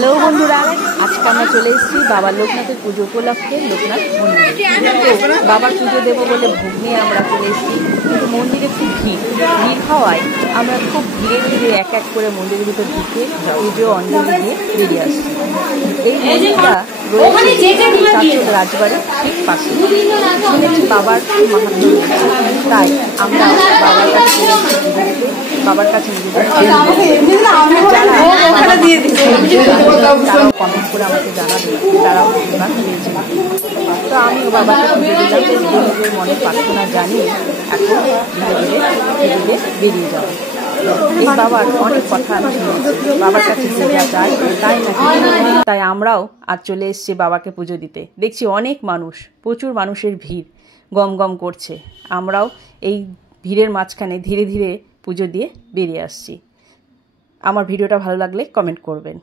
Hello বন্ধুরা, আজকে আমরা চলে এসেছি বাবা লোকনাথের পুজো উপলক্ষে লোকনাথ মন্দিরে। বাবার পুজো দেবো বলে ভোগ নিয়ে আমরা চলে এসেছি, কিন্তু মন্দিরে খুব ভিড় হওয়ায় আমরা খুব ধীরে ধীরে এক এক করে মন্দিরের ভিতর ঢুকে পুজো অঞ্জলি দিয়ে বেরিয়ে আসছি। এই মন্দিরটা রয়েছে রাজবাড়ির ঠিক পাশে। শুনেছি বাবার মাহাত্ম্য রয়েছে, তাই আমরা বাবার কাছে তারাও কমেন্ট করে আমাকে জানাবে, তারাও আশীর্বাদ পেয়েছে। তো আমি বাবাকে পুজো দিলাম, নিজের মনের প্রার্থনা জানিয়ে এখন ধীরে ধীরে বেরিয়ে যাবো। এই বাবার অনেক কথা আমি শুনেছি, বাবার কাছে যে যা যায় তাই নাকি, তাই আমরাও আজ চলে এসেছি বাবাকে পুজো দিতে। দেখছি অনেক মানুষ, প্রচুর মানুষের ভিড় গম গম করছে। আমরাও এই ভিড়ের মাঝখানে ধীরে ধীরে পুজো দিয়ে বেরিয়ে আসছি। আমার ভিডিওটা ভালো লাগলে কমেন্ট করবেন।